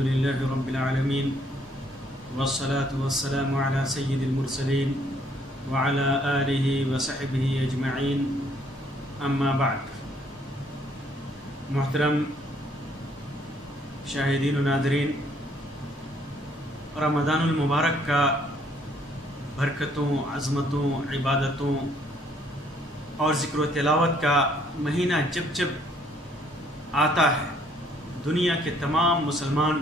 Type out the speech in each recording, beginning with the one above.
لله رب العالمين والصلاة والسلام على سيد المرسلين وعلى آله وصحبه أجمعين اما بعد. محترم شاہدین و ناظرین، رمضان المبارک کا برکتوں، عظمتوں، عبادتوں اور ذکر و تلاوت کا مہینہ جب جب آتا ہے، دنیا کے تمام مسلمان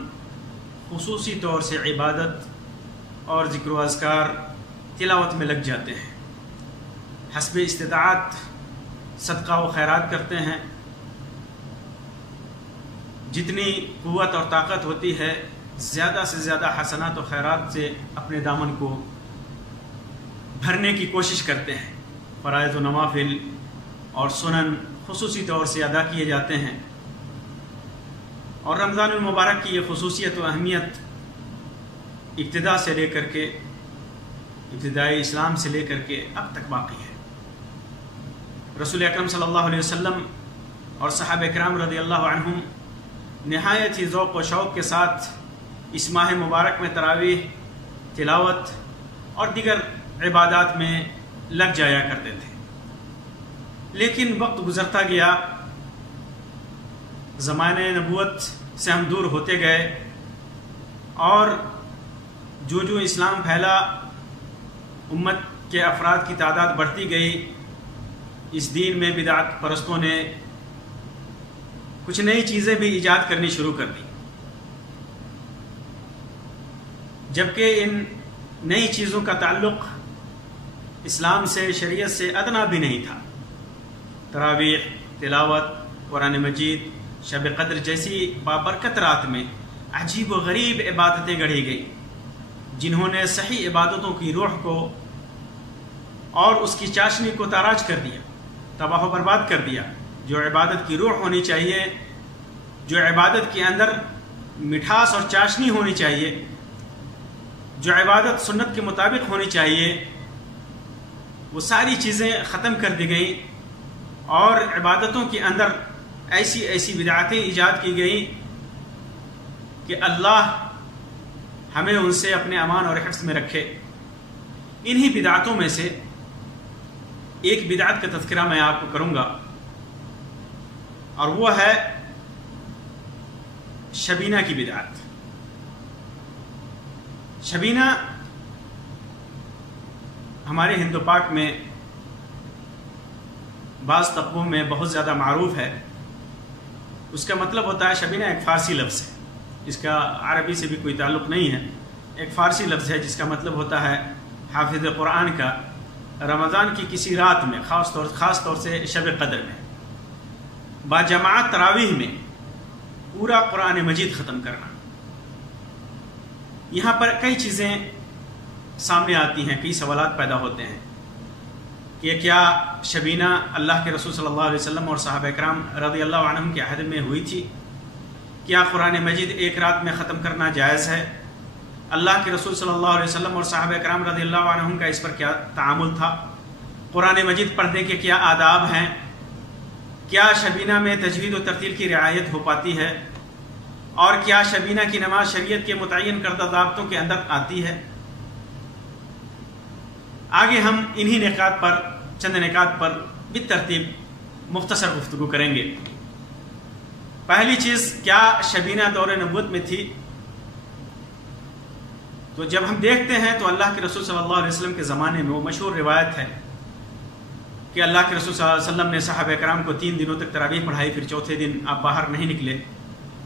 خصوصی طور سے عبادت اور ذکر و اذکار تلاوت میں لگ جاتے ہیں، حسب استطاعت صدقہ و خیرات کرتے ہیں، جتنی قوت اور طاقت ہوتی ہے زیادہ سے زیادہ حسنات و خیرات سے اپنے دامن کو بھرنے کی کوشش کرتے ہیں، فرائض و نوافل اور سنن خصوصی طور سے ادا کیے جاتے ہیں، اور رمضان المبارک کی یہ خصوصیت و اہمیت ابتدا سے لے کر کے ابتدائی اسلام سے لے کر کے اب تک باقی ہے۔ رسول اکرم صلی اللہ علیہ وسلم اور صحابہ کرام رضی اللہ عنہم نہایت ہی ذوق و شوق کے ساتھ اس ماہ مبارک میں تراویح، تلاوت اور دیگر عبادات میں لگ جایا کرتے تھے، لیکن وقت گزرتا گیا، زمانہ نبوت سے ہم دور ہوتے گئے، اور جو جو اسلام پھیلا، امت کے افراد کی تعداد بڑھتی گئی، اس دین میں بدعت پرستوں نے کچھ نئی چیزیں بھی ایجاد کرنی شروع کر دی، جبکہ ان نئی چیزوں کا تعلق اسلام سے، شریعت سے ادنا بھی نہیں تھا۔ تراویح، تلاوت، قرآن مجید، شب قدر جیسی بابرکت رات میں عجیب و غریب عبادتیں گڑھی گئی، جنہوں نے صحیح عبادتوں کی روح کو اور اس کی چاشنی کو تاراج کر دیا، تباہ و برباد کر دیا۔ جو عبادت کی روح ہونی چاہیے، جو عبادت کے اندر مٹھاس اور چاشنی ہونی چاہیے، جو عبادت سنت کے مطابق ہونی چاہیے، وہ ساری چیزیں ختم کر دی گئیں، اور عبادتوں کے اندر ایسی ایسی بدعتیں ایجاد کی گئیں کہ اللہ ہمیں ان سے اپنے امان اور حفظ میں رکھے۔ انہی بدعتوں میں سے ایک بدعت کا تذکرہ میں آپ کو کروں گا، اور وہ ہے شبینہ کی بدعت۔ شبینہ ہمارے ہند و پاک میں بعض طبقوں میں بہت زیادہ معروف ہے۔ اس کا مطلب ہوتا ہے، شبینہ ایک فارسی لفظ ہے، اس کا عربی سے بھی کوئی تعلق نہیں ہے، ایک فارسی لفظ ہے جس کا مطلب ہوتا ہے حافظ قرآن کا رمضان کی کسی رات میں، خاص طور سے شب قدر میں باجماعت تراویح میں پورا قرآن مجید ختم کرنا۔ یہاں پر کئی چیزیں سامنے آتی ہیں، کئی سوالات پیدا ہوتے ہیں کہ کیا شبینہ اللہ کے رسول صلی اللہ علیہ وسلم اور صحابہ کرام رضی اللہ عنہم کے عہد میں ہوئی تھی؟ کیا قرآن مجید ایک رات میں ختم کرنا جائز ہے؟ اللہ کے رسول صلی اللہ علیہ وسلم اور صحابہ کرام رضی اللہ عنہم کا اس پر کیا تعامل تھا؟ قرآن مجید پڑھنے کے کیا آداب ہیں؟ کیا شبینہ میں تجوید و ترتیل کی رعایت ہو پاتی ہے؟ اور کیا شبینہ کی نماز شریعت کے متعین کردہ ضابطوں کے اندر آتی ہے؟ آگے ہم انہی نکات پر، چند نکات پر بالترتیب مختصر گفتگو کریں گے۔ پہلی چیز، کیا شبینہ دور نبوت میں تھی؟ تو جب ہم دیکھتے ہیں تو اللہ کے رسول صلی اللہ علیہ وسلم کے زمانے میں وہ مشہور روایت ہے کہ اللہ کے رسول صلی اللہ علیہ وسلم نے صحابہ کرام کو 3 دنوں تک تراویح پڑھائی، پھر چوتھے دن آپ باہر نہیں نکلے،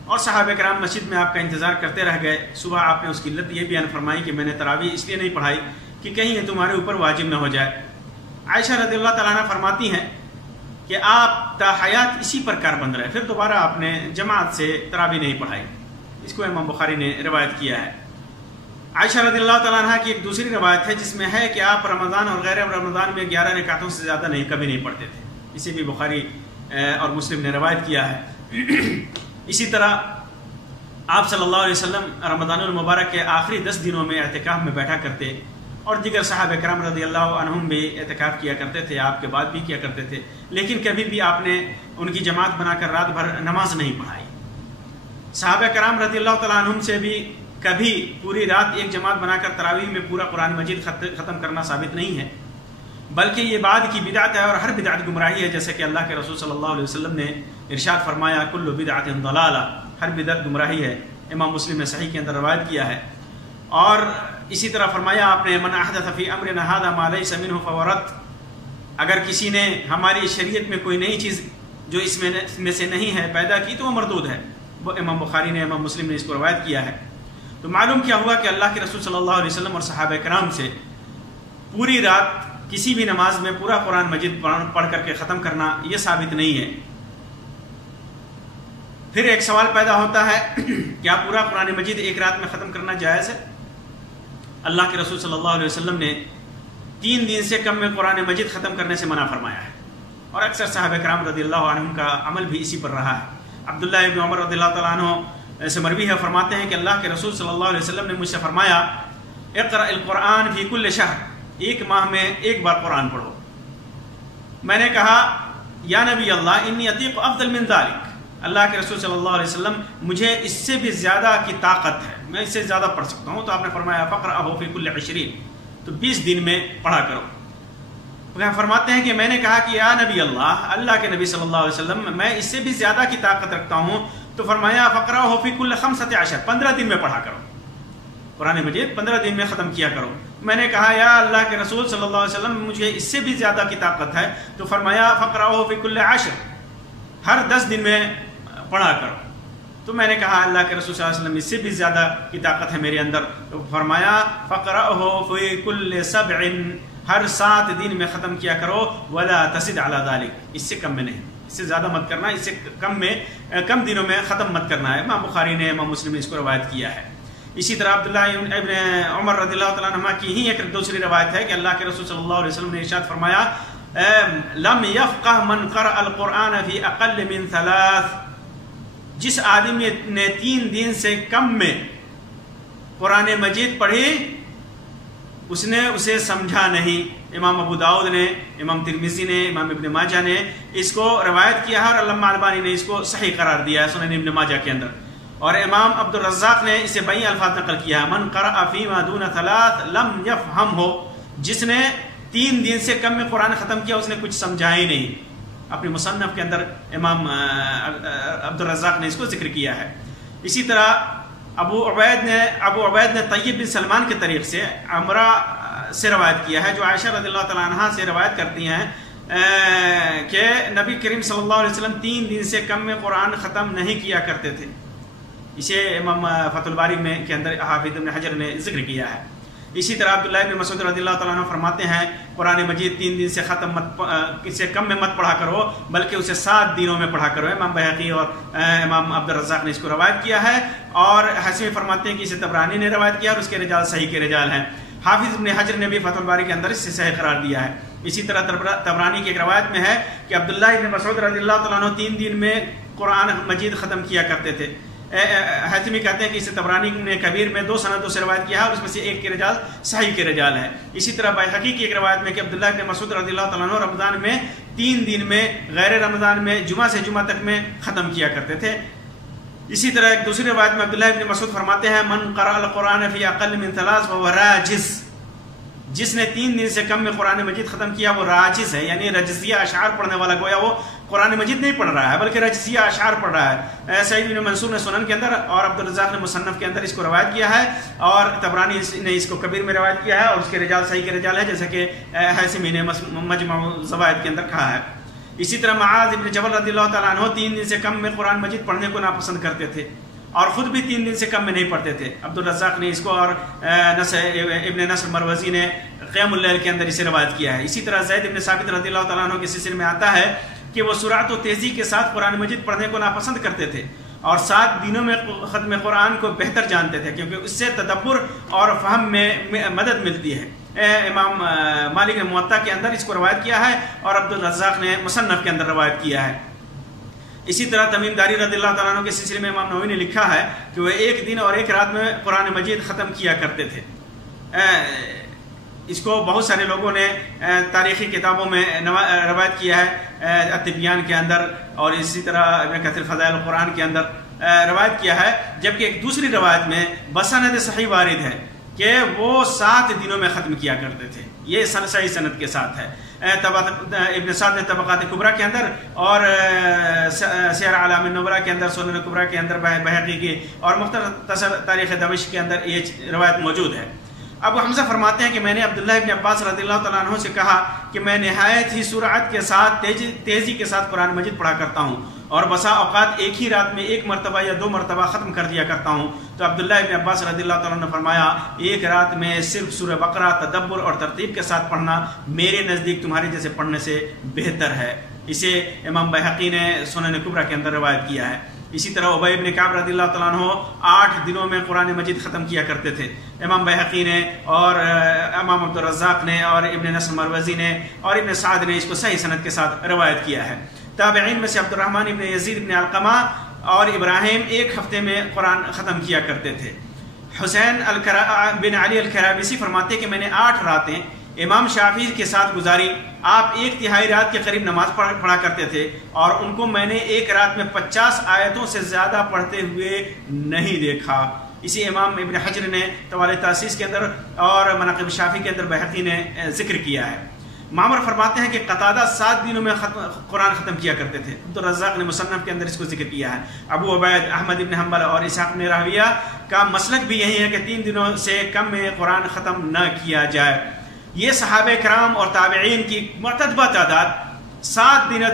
اور صحابہ کرام مسجد میں آپ کا انتظار کرتے رہ گئے۔ صبح آپ نے اس کی علت یہ بیان فرمائی کہ میں نے تراویح اس لیے نہیں پڑھائی کہ کہیں یہ تمہارے اوپر واجب نہ ہو جائے۔ عائشہ رضی اللہ تعالیٰ عنہ فرماتی ہیں کہ آپ تا حیات اسی پر کاربند رہے، پھر دوبارہ آپ نے جماعت سے تراویح نہیں پڑھائی۔ اس کو امام بخاری نے روایت کیا ہے۔ عائشہ رضی اللہ تعالیٰ عنہ کی ایک دوسری روایت ہے جس میں ہے کہ آپ رمضان اور غیر رمضان میں 11 رکعتوں سے زیادہ کبھی نہیں پڑھتے تھے۔ اسے بھی بخاری اور مسلم نے روایت کیا ہے۔ اسی طرح آپ صلی اللہ علیہ وسلم رمضان المبارک کے آخری 10 دنوں میں اعتکاف میں بیٹھا کرتے، اور دیگر صحابہ کرام رضی اللہ عنہم بھی اعتکاف کیا کرتے تھے، آپ کے بعد بھی کیا کرتے تھے، لیکن کبھی بھی آپ نے ان کی جماعت بنا کر رات بھر نماز نہیں پڑھائی۔ صحابہ کرام رضی اللہ تعالیٰ عنہم سے بھی کبھی پوری رات ایک جماعت بنا کر تراویح میں پورا قرآن مجید ختم کرنا ثابت نہیں ہے، بلکہ یہ بعد کی بدعت ہے اور ہر بدعت گمراہی ہے، جیسے کہ اللہ کے رسول صلی اللہ علیہ وسلم نے ارشاد فرمایا کل بدعت ضلالہ، ہر بدعت گمراہی ہے۔ امام مسلم نے صحیح کے اندر روایت کیا ہے۔ اور اسی طرح فرمایا آپ نے من احدث فی امرنا ھذا ما لیس منہ فہو رد، اگر کسی نے ہماری شریعت میں کوئی نئی چیز جو اس میں سے نہیں ہے پیدا کی تو وہ مردود ہے۔ وہ امام بخاری نے، امام مسلم نے اس کو روایت کیا ہے۔ تو معلوم کیا ہوا کہ اللہ کے رسول صلی اللہ علیہ وسلم اور صحابہ کرام سے پوری رات کسی بھی نماز میں پورا قرآن مجید پڑھ کر کے ختم کرنا یہ ثابت نہیں ہے۔ پھر ایک سوال پیدا ہوتا ہے کیا پورا قرآن مجید ایک رات میں ختم کرنا جائز ہے؟ اللہ کے رسول صلی اللہ علیہ وسلم نے 3 دن سے کم میں قرآن مجید ختم کرنے سے منع فرمایا ہے، اور اکثر صحابہ کرام رضی اللہ عنہم کا عمل بھی اسی پر رہا ہے۔ عبداللہ ابن عمر رضی اللہ تعالیٰ عنہ سے مروی ہے، فرماتے ہیں کہ اللہ کے رسول صلی اللہ علیہ وسلم نے مجھ سے فرمایا اقرأ القرآن فی کل شہر، ایک ماہ میں ایک بار قرآن پڑھو۔ میں نے کہا یا نبی اللہ انی اطیق افضل من ذلک، اللہ کے رسول صلی اللہ علیہ وسلم مجھے اس سے بھی زیادہ کی طاقت ہے، میں اس سے زیادہ پڑھ سکتا ہوں۔ تو آپ نے فرمایا فقرأہ فی کل 20، تو 20 دن میں پڑھا کرو۔ فرماتے ہیں کہ میں نے کہا کہ یا نبی اللہ، اللہ کے نبی صلی اللہ علیہ وسلم میں اس سے بھی زیادہ کی طاقت رکھتا ہوں۔ تو فرمایا فقرأہ فی کل 15، 15 دن میں پڑھا کرو، قرآن مجید 15 دن میں ختم کیا کرو۔ میں نے کہا یا اللہ کے رسول صلی اللہ علیہ وسلم مجھے اس سے بھی زیادہ کی طاقت ہے، تو فرمایا فقرأہ فی کل 10، ہر 10 دن میں پڑھا کرو۔ تو میں نے کہا اللہ کے رسول صلی اللہ علیہ وسلم اس سے بھی زیادہ کی طاقت ہے میرے اندر، تو فرمایا فقرأہ فی کل 7، ہر 7 دن میں ختم کیا کرو، ولا تزد علی ذلک، اس سے کم میں نہیں، اس سے زیادہ مت کرنا، اس سے کم دنوں میں ختم مت کرنا ہے۔ امام بخاری نے، امام مسلم نے اس کو روایت کیا ہے۔ اسی طرح عبداللہ ابن عمر رضی اللہ تعالیٰ عنہ کی ہی ایک دوسری روایت ہے کہ اللہ کے رسول صلی اللہ علیہ وسلم نے ارشاد فرمایا لم یفقہ من قرأ القرآن فی اقل من 3، جس آدمی نے 3 دن سے کم میں قرآن مجید پڑھی اس نے اسے سمجھا نہیں۔ امام ابو داؤد نے، امام ترمذی نے، امام ابن ماجہ نے اس کو روایت کیا ہے، اور علامہ البانی نے اس کو صحیح قرار دیا ہے سنن ابن ماجہ کے اندر۔ اور امام عبد الرزاق نے اسے بئی الفاظ نقل کیا ہے من قرأ فیما دون 3 لم یفہمہ، جس نے 3 دن سے کم میں قرآن ختم کیا اس نے کچھ سمجھا ہی نہیں۔ اپنی مصنف کے اندر امام عبد الرزاق نے اس کو ذکر کیا ہے۔ اسی طرح ابو عبید نے طیب بن سلمان کے طریق سے عمرہ سے روایت کیا ہے، جو عائشہ رضی اللہ تعالیٰ عنہ سے روایت کرتی ہیں کہ نبی کریم صلی اللہ علیہ وسلم 3 دن سے کم میں قرآن ختم نہیں کیا کرتے تھے۔ اسے امام فتح الباری میں کے اندر حافظ ابن حجر نے ذکر کیا ہے۔ اسی طرح عبداللہ ابن مسعود رضی اللہ تعالیٰ عنہ فرماتے ہیں قرآن مجید 3 دن سے کم میں مت پڑھا کرو، بلکہ اسے 7 دنوں میں پڑھا کرو۔ امام بہقی اور امام عبد الرزاق نے اس کو روایت کیا ہے، اور حسمی فرماتے ہیں کہ اسے طبرانی نے روایت کیا اور اس کے رجال صحیح کے رجال ہیں۔ حافظ ابن حجر نے بھی فتح الباری کے اندر اس سے صحیح قرار دیا ہے۔ اسی طرح طبرانی کی ایک روایت میں ہے کہ عبداللہ ابن مسعود رضی اللہ تعالیٰ عنہ 3 دن میں قرآن مجید ختم کیا کرتے تھے۔ حاتمی کہتے ہیں کہ اسے طبرانی نے کبیر میں 2 سندوں سے روایت کیا ہے، اور اس میں سے ایک کے رجال صحیح کے رجال ہے۔ اسی طرح بیہقی کی ایک روایت میں کہ عبداللہ ابن مسعود رضی اللہ تعالیٰ عنہ رمضان میں 3 دن میں، غیر رمضان میں جمعہ سے جمعہ تک میں ختم کیا کرتے تھے۔ اسی طرح ایک دوسری روایت میں عبداللہ ابن مسعود فرماتے ہیں من قرأ القرآن فی اقل من 3 فهو راجز، جس نے 3 دن سے کم میں قرآن مجید ختم کیا وہ راجز ہے، یعنی رجزیہ اشعار پڑھنے والا، گویا وہ قرآن مجید نہیں پڑھ رہا ہے بلکہ رجزیہ اشعار پڑھ رہا ہے۔ سعید بن منصور نے سنن کے اندر اور عبد الرزاق نے مصنف کے اندر اس کو روایت کیا ہے، اور طبرانی نے اس کو کبیر میں روایت کیا ہے، اور اس کے رجال صحیح کے رجال ہے، جیسا کہ حاسمی نے مجمع الزوائد کے اندر کہا ہے۔ اسی طرح معاذ ابن جبل رضی اللہ تعالیٰ عنہ 3 دن سے کم میں قرآن مجید پڑھنے کو ناپسند کرتے تھے، اور خود بھی 3 دن سے کم میں نہیں پڑھتے تھے۔ عبد الرزاق نے اس کو اور ابن نصر مروزی نے قیام اللیل کے اندر اسے روایت کیا ہے۔ اسی طرح زید ابن ثابت رضی اللہ تعالیٰ عنہ کے سلسلے میں آتا ہے کہ وہ سرعت و تیزی کے ساتھ قرآن مجید پڑھنے کو ناپسند کرتے تھے، اور 7 دنوں میں ختم قرآن کو بہتر جانتے تھے، کیونکہ اس سے تدبر اور فہم میں مدد ملتی ہے۔ امام مالک نے موطا کے اندر اس کو روایت کیا ہے، اور عبد الرزاق نے مصنف کے اندر روایت کیا ہے۔ اسی طرح تمیم داری رضی اللہ تعالیٰ عنہ کے سلسلے میں امام نووی نے لکھا ہے کہ وہ 1 دن اور 1 رات میں قرآن مجید ختم کیا کرتے تھے۔ اس کو بہت سارے لوگوں نے تاریخی کتابوں میں روایت کیا ہے، التبیان کے اندر اور اسی طرح ابن کثیر فضائل القرآن کے اندر روایت کیا ہے، جبکہ ایک دوسری روایت میں بسند صحیح وارد ہے کہ وہ 7 دنوں میں ختم کیا کرتے تھے. یہ صحیح سند کے ساتھ ہے. ابن سعد نے طبقات کبریٰ کے اندر اور سیر اعلام النبلاء کے اندر، سنن کبریٰ کے اندر، بہقی کی اور مختصر تاریخ دمشق کے اندر یہ روایت موجود ہے. ابو حمزہ فرماتے ہیں کہ میں نے عبداللہ ابن عباس رضی اللہ تعالیٰ عنہ سے کہا کہ میں نہایت ہی سرعت کے ساتھ تیزی کے ساتھ قرآن مجید پڑھا کرتا ہوں اور بسا اوقات ایک ہی رات میں 1 مرتبہ یا 2 مرتبہ ختم کر دیا کرتا ہوں. تو عبداللہ ابن عباس رضی اللہ تعالیٰ عنہ نے فرمایا ایک رات میں صرف سورہ بقرہ تدبر اور ترتیب کے ساتھ پڑھنا میرے نزدیک تمہارے جیسے پڑھنے سے بہتر ہے. اسے امام بہقی نے سنن کبریٰ کے اندر روایت کیا ہے. اسی طرح ابی ابن کعب رضی اللہ تعالیٰ عنہ 8 دنوں میں قرآن مجید ختم کیا کرتے تھے. امام بہقی نے اور امام عبدالرزاق نے اور ابن نصر مروزی نے اور ابن سعد نے اس کو صحیح سند کے ساتھ روایت کیا ہے. تابعین میں سے عبد الرحمن ابن یزید ابن علقمہ اور ابراہیم 1 ہفتے میں قرآن ختم کیا کرتے تھے. حسین بن علی الکرابسی فرماتے کہ میں نے 8 راتیں امام شافعی کے ساتھ گزاری. آپ 1/3 رات کے قریب نماز پڑھا کرتے تھے اور ان کو میں نے ایک رات میں 50 آیتوں سے زیادہ پڑھتے ہوئے نہیں دیکھا. اسی امام ابن حجر نے طوال تاسیس کے اندر اور مناقب شافعی کے اندر بہقی نے ذکر کیا ہے. معمر فرماتے ہیں کہ قتادہ 7 دنوں میں قرآن ختم کیا کرتے تھے. عبدالرزاق نے مصنف کے اندر اس کو ذکر کیا ہے. ابو عبید، احمد ابن حنبل اور اسحاق بن راہویہ کا مسلک بھی یہی ہے کہ 3 دنوں سے کم میں قرآن ختم نہ کیا جائے. یہ صحابہ کرام اور تابعین کی مرتبہ تعداد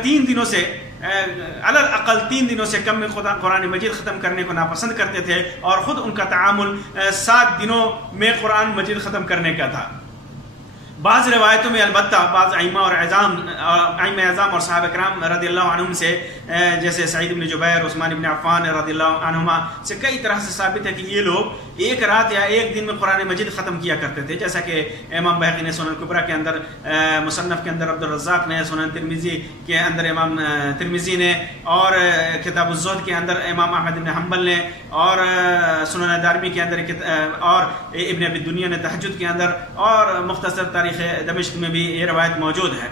3 دنوں سے علی الاقل 3 دنوں سے کم میں قرآن مجید ختم کرنے کو ناپسند کرتے تھے اور خود ان کا تعامل 7 دنوں میں قرآن مجید ختم کرنے کا تھا. بعض روایتوں میں البتہ بعض ائمہ اعظام اور صحابہ کرام رضی اللہ عنہم سے جیسے سعید بن جبیر، عثمان بن عفان رضی اللہ عنہما سے کئی طرح سے ثابت ہے کہ یہ لوگ 1 رات یا 1 دن میں قرآن مجید ختم کیا کرتے تھے. جیسا کہ امام بہقی نے سنن کبریٰ کے اندر، مصنف کے اندر عبدالرزاق نے، سنن ترمذی کے اندر امام ترمذی نے اور کتاب الزہد کے اندر امام احمد بن حنبل نے اور سنن دارمی کے اندر اور ابن ابی دنیا نے تہجد کے اندر اور مختصر تاریخ دمشق میں بھی یہ روایت موجود ہے.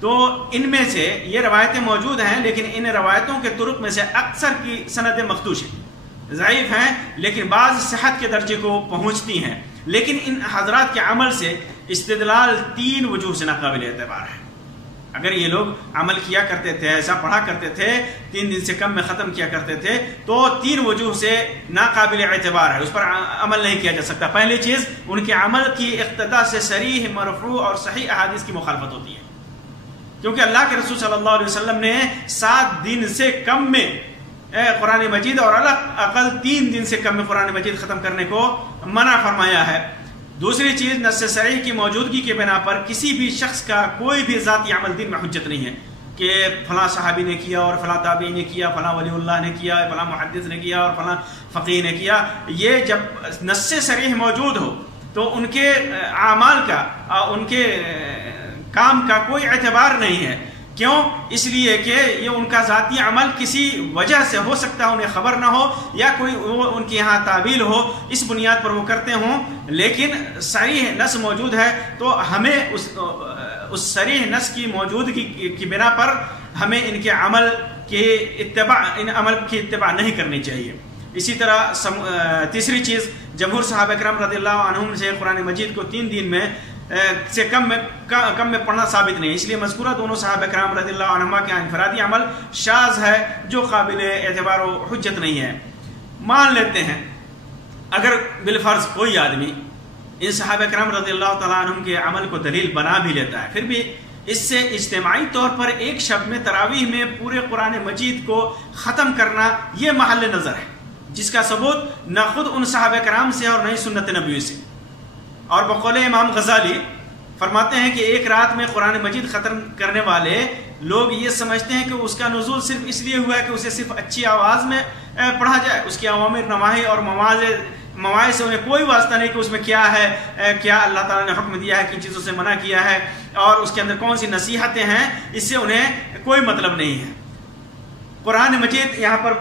تو ان میں سے یہ روایتیں موجود ہیں، لیکن ان روایتوں کے طرق میں سے اکثر کی سندیں مخدوش ہیں، ضعیف ہیں، لیکن بعض صحت کے درجے کو پہنچتی ہیں. لیکن ان حضرات کے عمل سے استدلال 3 وجوہ سے ناقابل اعتبار ہے. اگر یہ لوگ عمل کیا کرتے تھے، ایسا پڑھا کرتے تھے، 3 دن سے کم میں ختم کیا کرتے تھے، تو 3 وجوہ سے ناقابل اعتبار ہے، اس پر عمل نہیں کیا جا سکتا. پہلی چیز، ان کے عمل کی اقتدا سے صریح مرفوع اور صحیح احادیث کی مخالفت ہوتی ہے، کیونکہ اللہ کے رسول صلی اللہ علیہ وسلم نے 7 دن سے کم میں قرآن مجید اور اقل 3 دن سے کم میں قرآن مجید ختم کرنے کو منع فرمایا ہے. دوسری چیز، نص صریح کی موجودگی کے بنا پر کسی بھی شخص کا کوئی بھی ذاتی عمل دین میں حجت نہیں ہے کہ فلاں صحابی نے کیا اور فلاں تابعی نے کیا، فلاں ولی اللہ نے کیا، فلاں محدث نے کیا اور فلاں فقیہ نے کیا. یہ جب نص صریح موجود ہو تو ان کے اعمال کا، ان کے کام کا کوئی اعتبار نہیں ہے. کیوں؟ اس لیے کہ یہ ان کا ذاتی عمل کسی وجہ سے ہو سکتا ہے، انہیں خبر نہ ہو یا کوئی ان کے یہاں تعویل ہو، اس بنیاد پر وہ کرتے ہوں. لیکن صریح نص موجود ہے تو ہمیں اس صریح نص کی موجودگی کی بنا پر ہمیں ان کے عمل کی اتباع نہیں کرنی چاہیے. اسی طرح تیسری چیز، جمہور صحابہ کرام رضی اللہ عنہم سے قرآن مجید کو 3 دن میں سے کم میں پڑھنا ثابت نہیں. اس لیے مذکورہ دونوں صحابہ کرام رضی اللہ عنہما کے انفرادی عمل شاذ ہے جو قابل اعتبار و حجت نہیں ہے. مان لیتے ہیں اگر بالفرض کوئی آدمی ان صحابہ کرام رضی اللہ تعالیٰ عنہم کے عمل کو دلیل بنا بھی لیتا ہے، پھر بھی اس سے اجتماعی طور پر ایک شب میں تراویح میں پورے قرآن مجید کو ختم کرنا یہ محل نظر ہے، جس کا ثبوت نہ خود ان صحابہ کرام سے اور نہ ہی سنت نبوی سے. اور بقول امام غزالی فرماتے ہیں کہ ایک رات میں قرآن مجید ختم کرنے والے لوگ یہ سمجھتے ہیں کہ اس کا نزول صرف اس لیے ہوا ہے کہ اسے صرف اچھی آواز میں پڑھا جائے، اس کی اوامر نواہی اور مواعظ سے انہیں کوئی واسطہ نہیں کہ اس میں کیا ہے، کیا اللہ تعالیٰ نے حکم دیا ہے، کن چیزوں سے منع کیا ہے اور اس کے اندر کون سی نصیحتیں ہیں، اس سے انہیں کوئی مطلب نہیں ہے. قرآن مجید، یہاں پر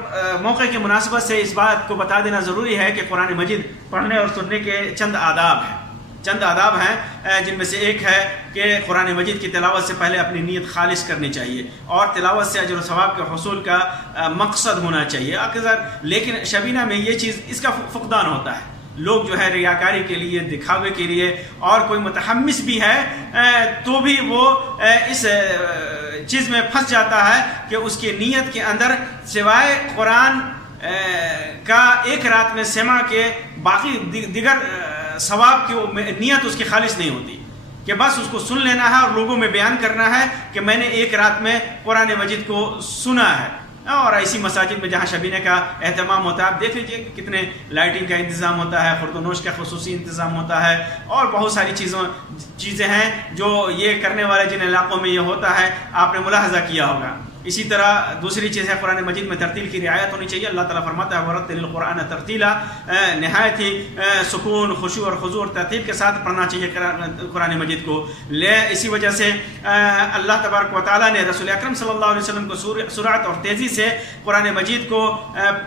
موقع کی مناسبت سے اس بات کو بتا دینا ضروری ہے کہ قرآن مجید پڑھنے اور سننے کے چند آداب ہیں. چند آداب ہیں جن میں سے ایک ہے کہ قرآن مجید کی تلاوت سے پہلے اپنی نیت خالص کرنی چاہیے اور تلاوت سے اجر و ثواب کے حصول کا مقصد ہونا چاہیے. اکثر لیکن شبینہ میں یہ چیز اس کا فقدان ہوتا ہے. لوگ جو ہے ریاکاری کے لیے, دکھاوے کے لیے, اور کوئی متحمس بھی ہے تو بھی وہ اس چیز میں پھنس جاتا ہے کہ اس کی نیت کے اندر سوائے قرآن کا ایک رات میں سماع کے باقی دیگر ثواب کی نیت اس کی خالص نہیں ہوتی کہ بس اس کو سن لینا ہے اور لوگوں میں بیان کرنا ہے کہ میں نے ایک رات میں قرآن مجید کو سنا ہے. اور ایسی مساجد میں جہاں شبینہ کا اہتمام ہوتا ہے, آپ دیکھ لیجیے کہ کتنے لائٹنگ کا انتظام ہوتا ہے, خورد و نوش کا خصوصی انتظام ہوتا ہے, اور بہت ساری چیزیں ہیں جو یہ کرنے والے جن علاقوں میں یہ ہوتا ہے آپ نے ملاحظہ کیا ہوگا. اسی طرح دوسری چیز ہے قرآن مجید میں ترتیل کی رعایت ہونی چاہیے. اللہ تعالیٰ فرماتا ہے وَرَتِّلِ الْقُرْآنَ تَرْتِيلًا, نہایت ہی سکون, خشوع اور خضوع اور ترتیب کے ساتھ پڑھنا چاہیے قرآن مجید کو. اسی وجہ سے اللہ تبارک و تعالیٰ نے رسول اکرم صلی اللہ علیہ وسلم کو سرعت اور تیزی سے قرآن مجید کو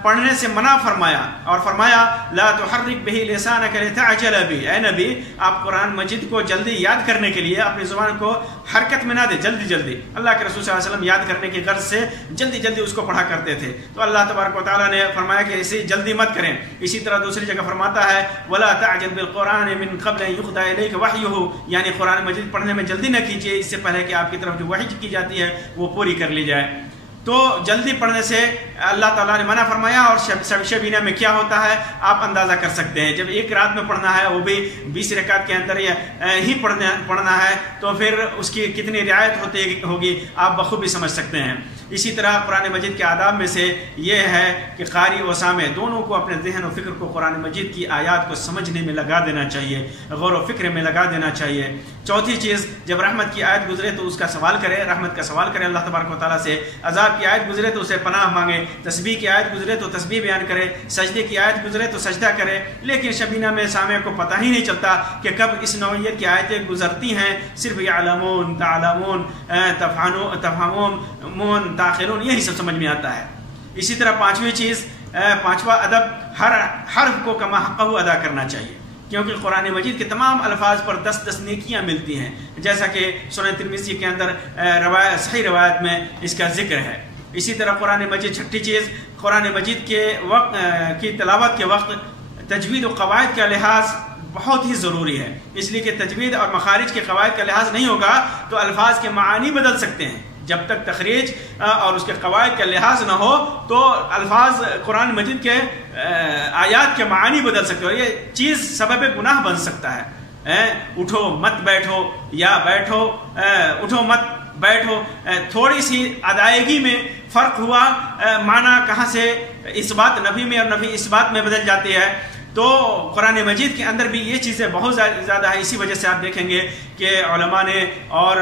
پڑھنے سے منع فرمایا اور فرمایا لا تحرک بہ لسانک لتعجل بہ. اے نبی, آپ قرآن مجید کو جلدی یاد کرنے کے لیے اپنی زبان کو حرکت میں نہ دے, جلدی. اللہ کے رسول صلی اللہ علیہ وسلم یاد کرنے کی غرض سے جلدی اس کو پڑھا کرتے تھے. تو اللہ تبارک و تعالیٰ نے فرمایا کہ اسے جلدی مت کریں. اسی طرح دوسری جگہ فرماتا ہے وَلَا تَعْجَلْ بِالْقُرْآنِ مِنْ قَبْلِ أَنْ يُقْضَىٰ إِلَيْكَ وَحْيُهُ, یعنی قرآن مجید پڑھنے میں جلدی نہ کیجیے اس سے پہلے کہ آپ کی طرف جو وحی کی جاتی ہے وہ پوری کر لی جائے. تو جلدی پڑھنے سے اللہ تعالیٰ نے منع فرمایا. اور شبینہ میں کیا ہوتا ہے آپ اندازہ کر سکتے ہیں. جب ایک رات میں پڑھنا ہے, وہ بھی 20 رکعت کے اندر ہی پڑھنا ہے, تو پھر اس کی کتنی رعایت ہوگی آپ بخوبی سمجھ سکتے ہیں. اسی طرح قرآن مجید کے آداب میں سے یہ ہے کہ قاری و سامع دونوں کو اپنے ذہن و فکر کو قرآن مجید کی آیات کو سمجھنے میں لگا دینا چاہیے, غور و فکر میں لگا دینا چاہیے. چوتھی چیز, جب رحمت کی آیت گزرے تو اس کا سوال کرے, رحمت کا سوال کرے اللہ تبارک و تعالیٰ سے. عذاب کی آیت گزرے تو اسے پناہ مانگے, تسبیح کی آیت گزرے تو تسبیح بیان کرے, سجدے کی آیت گزرے تو سجدہ کرے. لیکن شبینہ میں سامع کو پتہ ہی نہیں چلتا کہ کب اس نوعیت کی آیتیں گزرتی ہیں. صرف یعلمون, تعلمون, تفہمون, تاخرون, یہی سب سمجھ میں آتا ہے. اسی طرح پانچواں ادب, ہر حرف کو کما حقہ ادا کرنا چاہیے, کیونکہ قرآن مجید کے تمام الفاظ پر 10 نیکیاں ملتی ہیں, جیسا کہ سنن ترمذی کے اندر صحیح روایت میں اس کا ذکر ہے. اسی طرح قرآن مجید, چھٹی چیز, قرآن مجید کے وقت کی تلاوت کے وقت تجوید و قواعد کا لحاظ بہت ہی ضروری ہے. اس لیے کہ تجوید اور مخارج کے قواعد کا لحاظ نہیں ہوگا تو الفاظ کے معانی بدل سکتے ہیں. جب تک تخریج اور اس کے قواعد کا لحاظ نہ ہو تو الفاظ قرآن مجید کے آیات کے معانی بدل سکتے ہیں, اور یہ چیز سبب گناہ بن سکتا ہے. اٹھو مت بیٹھو یا بیٹھو اٹھو مت بیٹھو, تھوڑی سی ادائیگی میں فرق ہوا, معنی کہاں سے اس بات نفی میں اور نفی اس بات میں بدل جاتی ہے. تو قرآن مجید کے اندر بھی یہ چیزیں بہت زیادہ ہے. اسی وجہ سے آپ دیکھیں گے کہ علماء نے اور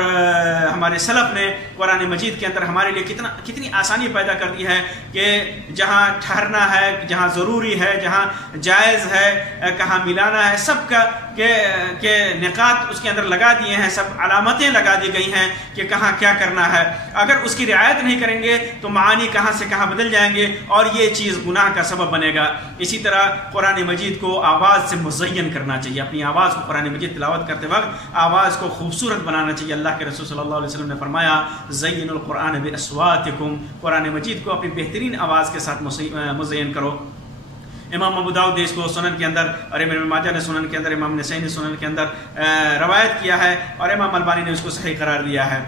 ہمارے سلف نے قرآن مجید کے اندر ہمارے لیے کتنی آسانی پیدا کر دی ہے کہ جہاں ٹھہرنا ہے, جہاں ضروری ہے, جہاں جائز ہے, کہاں ملانا ہے, سب کا کہ نقاط اس کے اندر لگا دیے ہیں, سب علامتیں لگا دی گئی ہیں کہ کہاں کیا کرنا ہے. اگر اس کی رعایت نہیں کریں گے تو معانی کہاں سے کہاں بدل جائیں گے اور یہ چیز گناہ کا سبب بنے گا. اسی طرح قرآن مجید کو آواز سے مزین کرنا چاہیے. اپنی آواز کو قرآن مجید تلاوت کرتے وقت آواز کو خوبصورت بنانا چاہیے. اللہ کے رسول صلی اللہ علیہ وسلم نے فرمایا زین القرآن باصواتکم, قرآن مجید کو اپنی بہترین آواز کے ساتھ مزین کرو. امام ابو داؤد نے اس کو سنن کے اندر, اور ابن ماجہ نے سنن کے اندر, امام نسائی نے سنن کے اندر روایت کیا ہے, اور امام البانی نے اس کو صحیح قرار دیا ہے.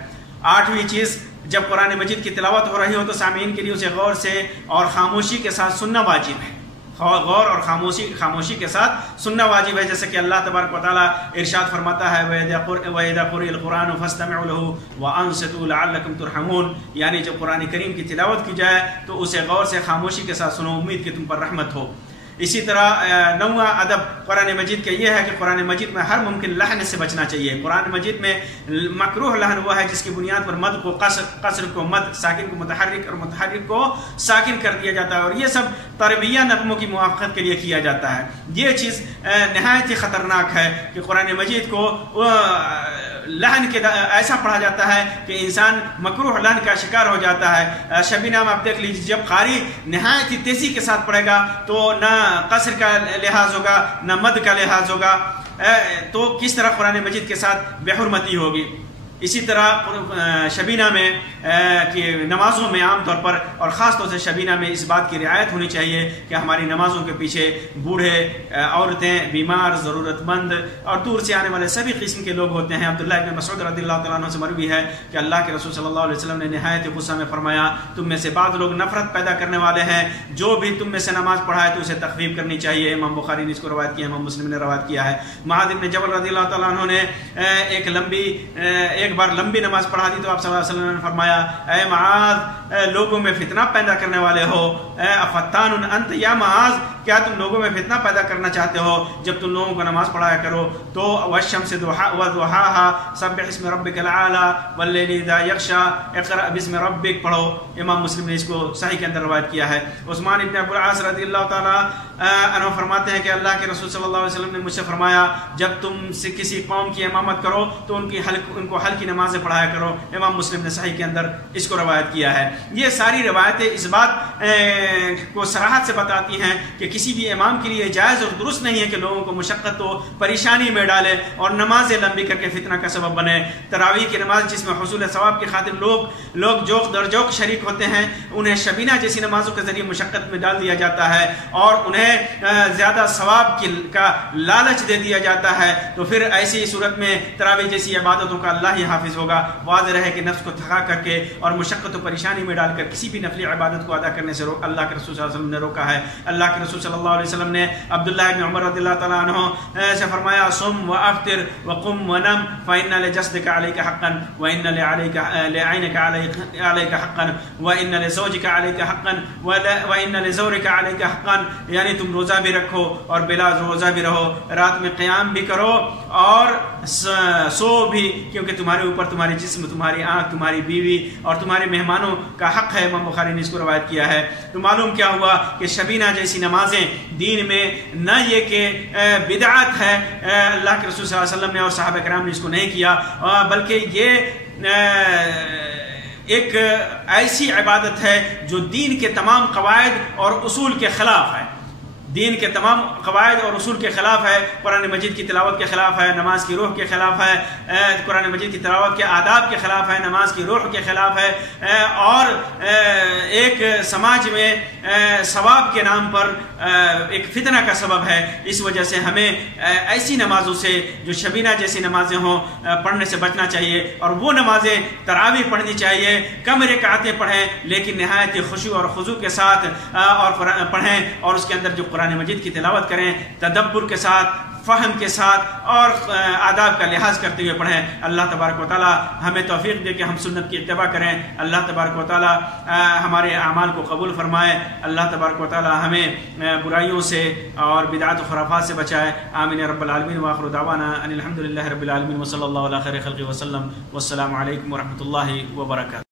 آٹھویں چیز, جب قرآن مجید کی تلاوت ہو رہی ہو تو سامعین کے لیے اسے غور سے اور خاموشی کے ساتھ سننا واجب ہے. غور اور خاموشی کے ساتھ سننا واجب ہے, جیسے کہ اللہ تبارک و تعالیٰ ارشاد فرماتا ہے وَإِذَا قُرِئَ الْقُرْآنُ فَاسْتَمِعُوا لَهُ وَأَنصِتُوا لَعَلَّكُمْ تُرْحَمُونَ, یعنی جب قرآن کریم کی تلاوت کی جائے تو اسے غور سے خاموشی کے ساتھ سنو, امید کہ تم پر رحمت ہو. اسی طرح نواں ادب قرآن مجید کا یہ ہے کہ قرآن مجید میں ہر ممکن لحن سے بچنا چاہیے. قرآن مجید میں مکروہ لحن وہ ہے جس کی بنیاد پر مد کو قصر کو مد, ساکن کو متحرک اور متحرک کو ساکن کر دیا جاتا ہے, اور یہ سب تربیہ نغموں کی موافقت کے لیے کیا جاتا ہے. یہ چیز نہایت ہی خطرناک ہے کہ قرآن مجید کو لحن کے ایسا پڑھا جاتا ہے کہ انسان مکروہ لحن کا شکار ہو جاتا ہے. شبینہ میں آپ دیکھ لیجیے, جب قاری نہایت ہی تیزی کے ساتھ پڑھے گا تو نہ قصر کا لحاظ ہوگا نہ مد کا لحاظ ہوگا. تو کس طرح قرآن مجید کے ساتھ بے حرمتی ہوگی. اسی طرح شبینہ میں کہ نمازوں میں عام طور پر اور خاص طور سے شبینہ میں اس بات کی رعایت ہونی چاہیے کہ ہماری نمازوں کے پیچھے بوڑھے، عورتیں، بیمار، ضرورت مند اور دور سے آنے والے سبھی قسم کے لوگ ہوتے ہیں. عبداللہ ابن مسعود رضی اللہ تعالیٰ عنہ سے مروی ہے کہ اللہ کے رسول صلی اللہ علیہ وسلم نے نہایت غصہ میں فرمایا، تم میں سے بعض لوگ نفرت پیدا کرنے والے ہیں، جو بھی تم میں سے نماز پڑھائے تو اسے تخفیف کرنی چاہیے. امام بخاری نے اس کو روایت کیا، امام مسلم نے روایت کیا ہے. معاذ بن جبل رضی اللہ تعالیٰ عنہ نے ایک بار لمبی نماز پڑھا دی تو آپ صلی اللہ علیہ وسلم نے فرمایا، اے معاذ لوگوں میں فتنہ پیدا کرنے والے ہو، افتان انت یا معاذ، کیا تم لوگوں میں فتنہ پیدا کرنا چاہتے ہو؟ جب تم لوگوں کو نماز پڑھایا کرو تو والشمس وضحاها سبح اسم ربک الاعلی واللیل اذا یغشی اقرأ باسم ربک پڑھو. امام مسلم نے اس کو صحیح کے اندر روایت کیا ہے. عثمان ابن ابو العاص رضی اللہ تعالیٰ عنہ فرماتے ہیں کہ اللہ کے رسول صلی اللہ علیہ وسلم نے مجھ سے فرمایا، جب تم سے کسی قوم کی امامت کرو تو ان کو حل کی نمازیں پڑھایا کرو. امام مسلم نے صحیح کے اندر اس کو روایت کیا ہے. یہ ساری روایتیں اس بات کو صراحت سے بتاتی ہیں کہ کسی بھی امام کے لیے جائز اور درست نہیں ہے کہ لوگوں کو مشقت و پریشانی میں ڈالے اور نمازیں لمبی کر کے فتنہ کا سبب بنے. تراویح کی نماز جس میں حصول ثواب کی خاطر لوگ جوق در جوق شریک ہوتے ہیں، انہیں شبینہ جیسی نمازوں کے ذریعے مشقت میں ڈال دیا جاتا ہے اور انہیں زیادہ ثواب کا لالچ دے دیا جاتا ہے. تو پھر ایسی صورت میں تراویح جیسی عبادتوں کا اللہ ہی حافظ ہوگا. واضح رہے کہ نفس کو تھکا کر کے اور مشقت و پریشانی میں ڈال کر کسی بھی نفلی عبادت کو ادا کرنے سے اللہ کے رسول صلی اللہ علیہ وسلم نے روکا ہے. اللہ کے رسول صلی اللہ علیہ وسلم نے عبداللہ ابن عمر رضی اللہ تعالیٰ عنہ سے فرمایا، صم وافطر وقم ونم فإن لجسدك عليك حقا وإن لعينك عليك حقا وإن لزوجك عليك حقا وإن لزورك عليك حقا. یعنی تم روزہ بھی رکھو اور بلا روزہ بھی رہو، رات میں قیام بھی کرو اور سو بھی، کیونکہ تمہارے اوپر تمہاری جسم، تمہاری آنکھ، تمہاری بیوی اور تمہارے مہمانوں کا حق ہے. امام بخاری نے اس کو روایت کیا ہے. تو معلوم کیا ہوا کہ شبینہ جیسی نمازیں دین میں نہ یہ کہ بدعت ہے، اللہ کے رسول صلی اللہ علیہ وسلم نے اور صحابہ کرام نے اس کو نہیں کیا، بلکہ یہ ایک ایسی عبادت ہے جو دین کے تمام قواعد اور اصول کے خلاف ہے. دین کے تمام قواعد اور اصول کے خلاف ہے، قرآن مجید کی تلاوت کے خلاف ہے، نماز کی روح کے خلاف ہے، قرآن مجید کی تلاوت کے آداب کے خلاف ہے، نماز کی روح کے خلاف ہے، اور ایک سماج میں ثواب کے نام پر ایک فتنہ کا سبب ہے. اس وجہ سے ہمیں ایسی نمازوں سے جو شبینہ جیسی نمازیں ہوں پڑھنے سے بچنا چاہیے، اور وہ نمازیں تراویح پڑھنی چاہیے، کم رکعتیں پڑھیں لیکن نہایت خشوع اور خضوع کے ساتھ اور پڑھیں، اور اس کے اندر جو قرآن مجید کی تلاوت کریں تدبر کے ساتھ، فہم کے ساتھ اور آداب کا لحاظ کرتے ہوئے پڑھیں. اللہ تبارک و تعالی ہمیں توفیق دے کہ ہم سنت کی اتباع کریں. اللہ تبارک و تعالی ہمارے اعمال کو قبول فرمائے. اللہ تبارک و تعالی ہمیں برائیوں سے اور بدعات و خرافات سے بچائے. آمین یا رب العالمین. وآخر دعوانا ان الحمد للہ رب العالمین وصلی اللہ علی خیر خلقہ وسلم. والسلام علیکم ورحمۃ اللہ وبرکاتہ.